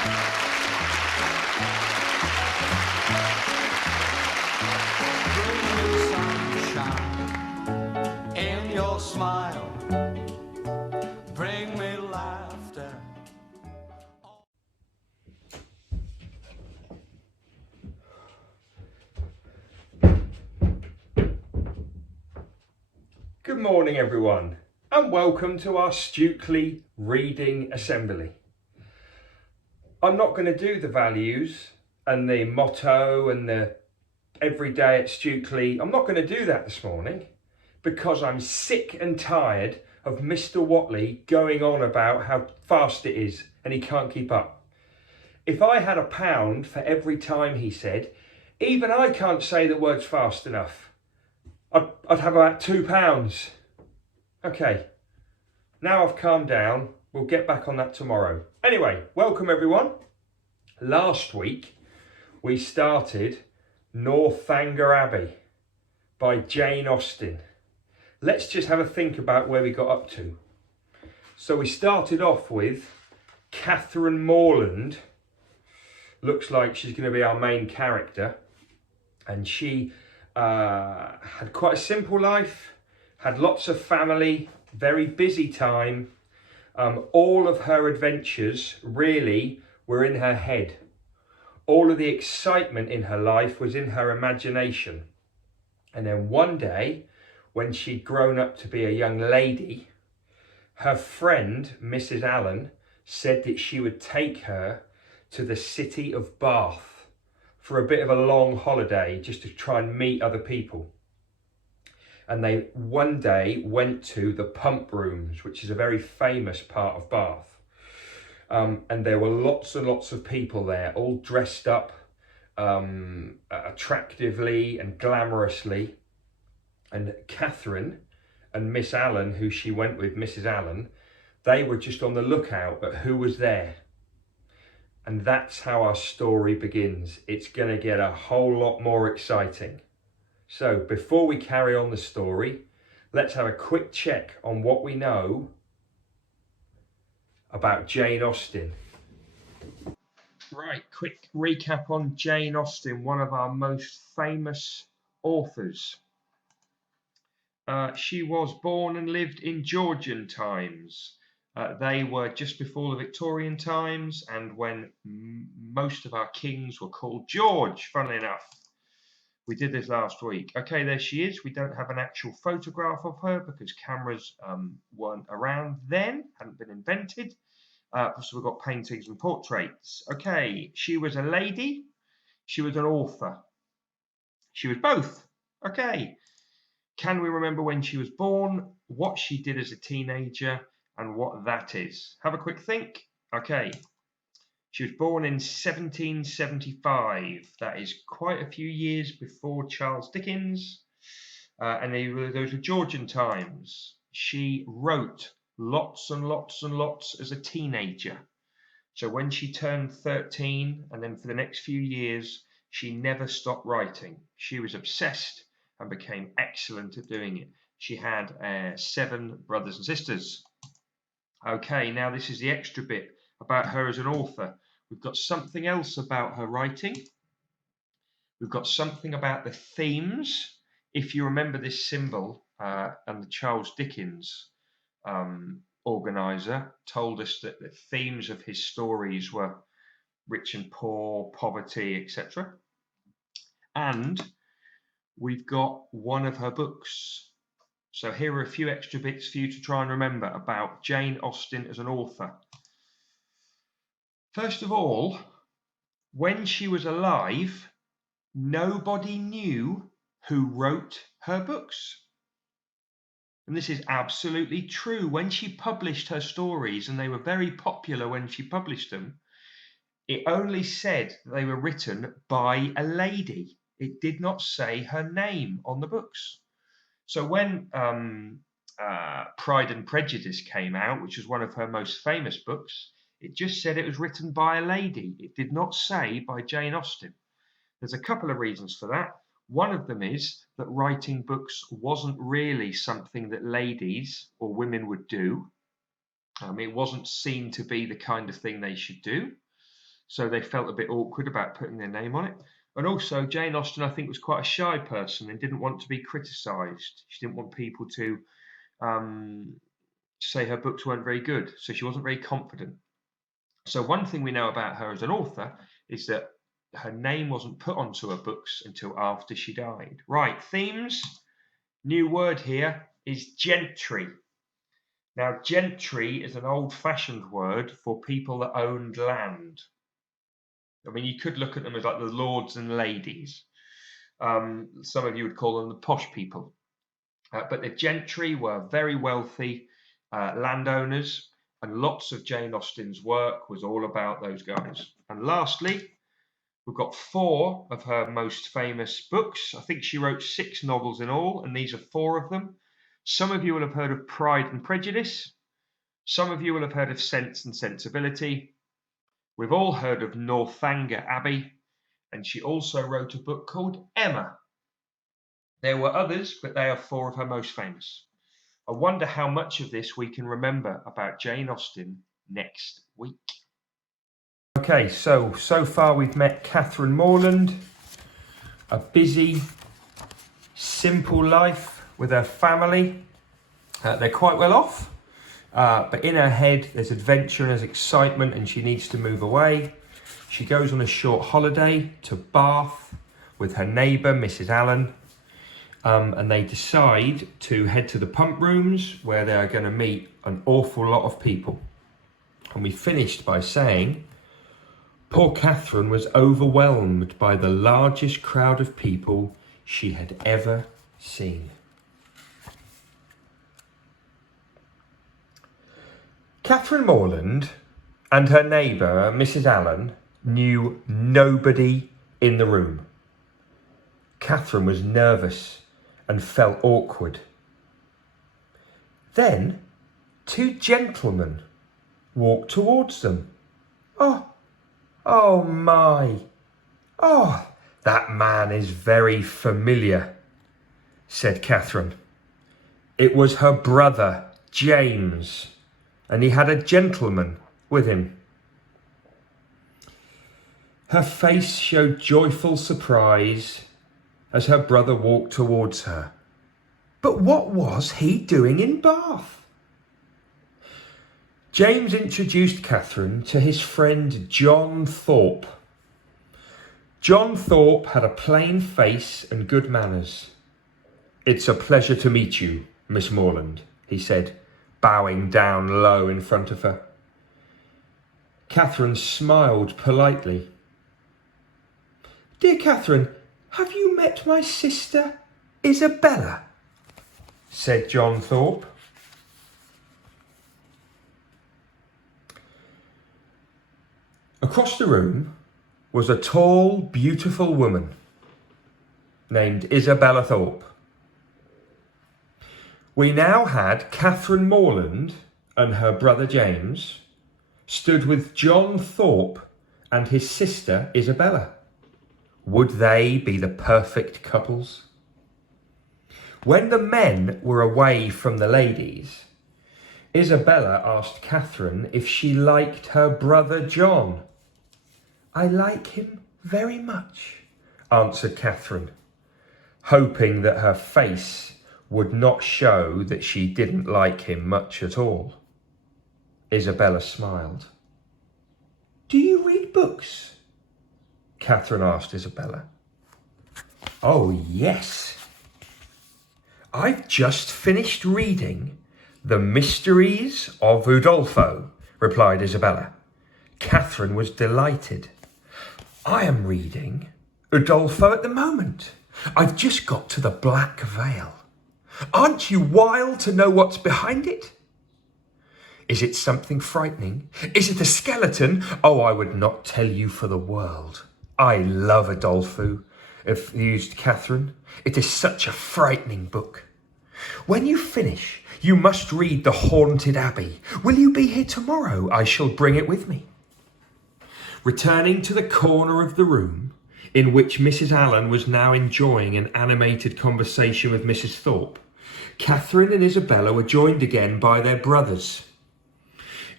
Sunshine in your smile, bring me laughter. Good morning everyone, and welcome to our Stukeley Reading Assembly. I'm not going to do the values and the motto and the every day at Stukeley. I'm not going to do that this morning because I'm sick and tired of Mr. Watley going on about how fast it is and he can't keep up. If I had £1 for every time he said, even I can't say the words fast enough, I'd have about £2. Okay, now I've calmed down, we'll get back on that tomorrow. Anyway, welcome everyone. Last week we started Northanger Abbey by Jane Austen. Let's just have a think about where we got up to. So we started off with Catherine Morland. Looks like she's going to be our main character, and she had quite a simple life, had lots of family, very busy time. All of her adventures really were in her head. All of the excitement in her life was in her imagination. And then one day, when she'd grown up to be a young lady, her friend, Mrs. Allen, said that she would take her to the city of Bath for a bit of a long holiday, just to try and meet other people. And they one day went to the pump rooms, which is a very famous part of Bath. And there were lots and lots of people there, all dressed up attractively and glamorously. And Catherine and Miss Allen, who she went with, Mrs. Allen, they were just on the lookout at who was there. And that's how our story begins. It's going to get a whole lot more exciting. So before we carry on the story, let's have a quick check on what we know about Jane Austen. Right, quick recap on Jane Austen, one of our most famous authors. She was born and lived in Georgian times. They were just before the Victorian times, and when most of our kings were called George, funnily enough. We did this last week. Okay, there she is. We don't have an actual photograph of her because cameras weren't around then, hadn't been invented. So we've got paintings and portraits. Okay, she was a lady. She was an author. She was both. Okay. Can we remember when she was born, what she did as a teenager, and what that is? Have a quick think. Okay. She was born in 1775. That is quite a few years before Charles Dickens. And those were Georgian times. She wrote lots and lots and lots as a teenager. So when she turned 13, and then for the next few years, she never stopped writing. She was obsessed and became excellent at doing it. She had 7 brothers and sisters. Okay, now this is the extra bit about her as an author. We've got something else about her writing. We've got something about the themes. If you remember this symbol, and the Charles Dickens organizer told us that the themes of his stories were rich and poor, poverty, etc. And we've got one of her books. So here are a few extra bits for you to try and remember about Jane Austen as an author. First of all, when she was alive, nobody knew who wrote her books. And this is absolutely true. When she published her stories, and they were very popular when she published them, it only said they were written by a lady. It did not say her name on the books. So when Pride and Prejudice came out, which was one of her most famous books, it just said it was written by a lady. It did not say by Jane Austen. There's a couple of reasons for that. One of them is that writing books wasn't really something that ladies or women would do. It wasn't seen to be the kind of thing they should do. so they felt a bit awkward about putting their name on it. And also, Jane Austen, I think, was quite a shy person and didn't want to be criticised. She didn't want people to say her books weren't very good, so she wasn't very confident. So one thing we know about her as an author is that her name wasn't put onto her books until after she died. Right, themes. New word here is gentry. Now, gentry is an old-fashioned word for people that owned land. I mean, you could look at them as like the lords and ladies. Some of you would call them the posh people. But the gentry were very wealthy landowners, and lots of Jane Austen's work was all about those guys. And lastly, we've got 4 of her most famous books. I think she wrote 6 novels in all, and these are 4 of them. Some of you will have heard of Pride and Prejudice. Some of you will have heard of Sense and Sensibility. We've all heard of Northanger Abbey, and she also wrote a book called Emma. There were others, but they are 4 of her most famous. I wonder how much of this we can remember about Jane Austen next week. Okay, so far we've met Catherine Morland, a busy, simple life with her family. They're quite well off, but in her head there's adventure and there's excitement, and she needs to move away. She goes on a short holiday to Bath with her neighbour, Mrs. Allen, and they decide to head to the pump rooms where they are going to meet an awful lot of people. And we finished by saying, poor Catherine was overwhelmed by the largest crowd of people she had ever seen. Catherine Morland and her neighbour, Mrs. Allen, knew nobody in the room. Catherine was nervous and felt awkward. Then 2 gentlemen walked towards them. Oh my! Oh, that man is very familiar, said Catherine. It was her brother, James, and he had a gentleman with him. Her face showed joyful surprise as her brother walked towards her. But what was he doing in Bath? James introduced Catherine to his friend John Thorpe. John Thorpe had a plain face and good manners. It's a pleasure to meet you, Miss Morland, he said, bowing down low in front of her. Catherine smiled politely. Dear Catherine, have you met my sister, Isabella? Said John Thorpe. Across the room was a tall, beautiful woman named Isabella Thorpe. We now had Catherine Morland and her brother James stood with John Thorpe and his sister Isabella. Would they be the perfect couples? When the men were away from the ladies, Isabella asked Catherine if she liked her brother John. I like him very much, answered Catherine, hoping that her face would not show that she didn't like him much at all. Isabella smiled. Do you read books? Catherine asked Isabella. Oh, yes. I've just finished reading The Mysteries of Udolpho, replied Isabella. Catherine was delighted. I am reading Udolpho at the moment. I've just got to the Black Veil. Aren't you wild to know what's behind it? Is it something frightening? Is it a skeleton? Oh, I would not tell you for the world. I love Udolpho, mused Catherine. It is such a frightening book. When you finish, you must read The Haunted Abbey. Will you be here tomorrow? I shall bring it with me. Returning to the corner of the room, in which Mrs. Allen was now enjoying an animated conversation with Mrs. Thorpe, Catherine and Isabella were joined again by their brothers.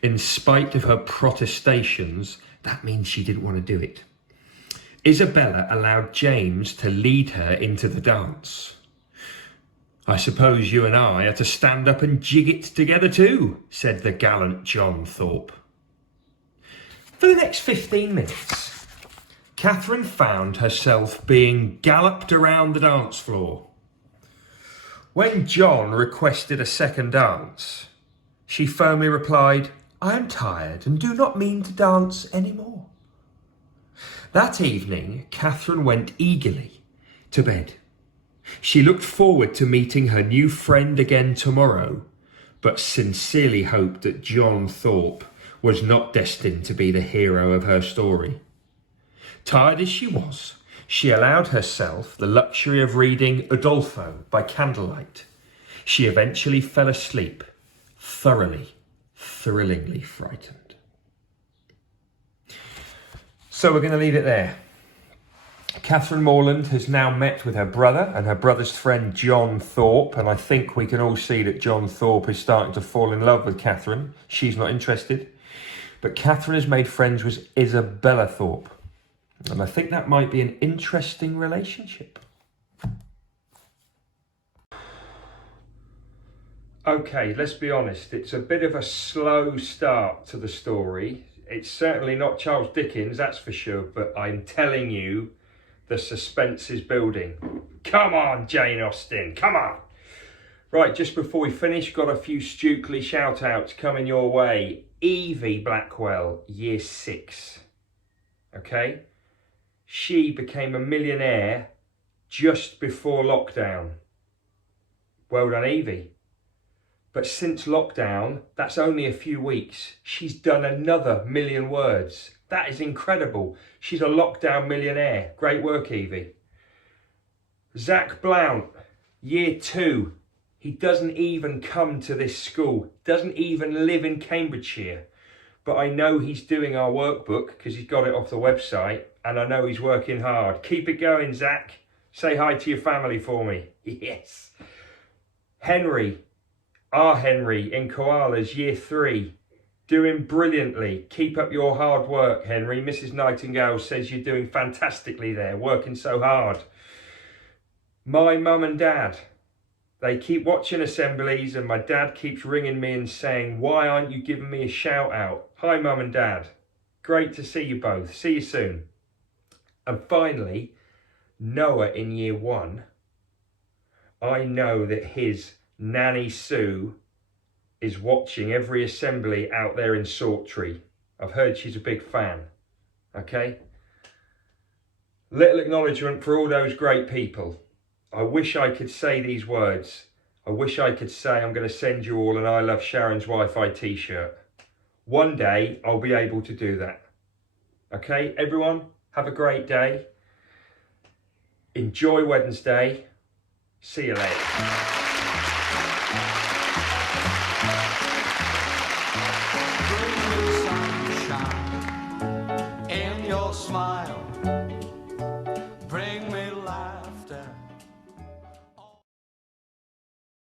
In spite of her protestations, That means she didn't want to do it. Isabella allowed James to lead her into the dance. I suppose you and I are to stand up and jig it together too, said the gallant John Thorpe. For the next 15 minutes, Catherine found herself being galloped around the dance floor. When John requested a second dance, she firmly replied, I am tired and do not mean to dance any more. That evening, Catherine went eagerly to bed. She looked forward to meeting her new friend again tomorrow, but sincerely hoped that John Thorpe was not destined to be the hero of her story. Tired as she was, she allowed herself the luxury of reading Udolpho by candlelight. She eventually fell asleep, thoroughly, thrillingly frightened. So we're going to leave it there. Catherine Morland has now met with her brother and her brother's friend John Thorpe, and I think we can all see that John Thorpe is starting to fall in love with Catherine. She's not interested. But Catherine has made friends with Isabella Thorpe, and I think that might be an interesting relationship. Okay, let's be honest, it's a bit of a slow start to the story. It's certainly not Charles Dickens, that's for sure, but I'm telling you, the suspense is building. Come on, Jane Austen, come on. Right, just before we finish, got a few Stukeley shout-outs coming your way. Evie Blackwell, year 6. Okay? She became a millionaire just before lockdown. Well done, Evie. But since lockdown, that's only a few weeks, she's done another million words. That is incredible. She's a lockdown millionaire. Great work, Evie. Zach Blount, year 2. He doesn't even come to this school, doesn't even live in Cambridgeshire. But I know he's doing our workbook because he's got it off the website, and I know he's working hard. Keep it going, Zach. Say hi to your family for me. Yes. Henry, our Henry in Koalas, year 3. Doing brilliantly. Keep up your hard work, Henry. Mrs. Nightingale says you're doing fantastically there, working so hard. My mum and dad, they keep watching assemblies, and my dad keeps ringing me and saying, why aren't you giving me a shout out? Hi, mum and dad. Great to see you both. See you soon. And finally, Noah in year 1. I know that his nanny Sue is watching every assembly out there in Salttree. I've heard she's a big fan. Okay? Little acknowledgement for all those great people. I wish I could say these words. I wish I could say I'm going to send you all an I Love Sharon's Wi-Fi t-shirt. One day I'll be able to do that. Okay, everyone, have a great day. Enjoy Wednesday. See you later.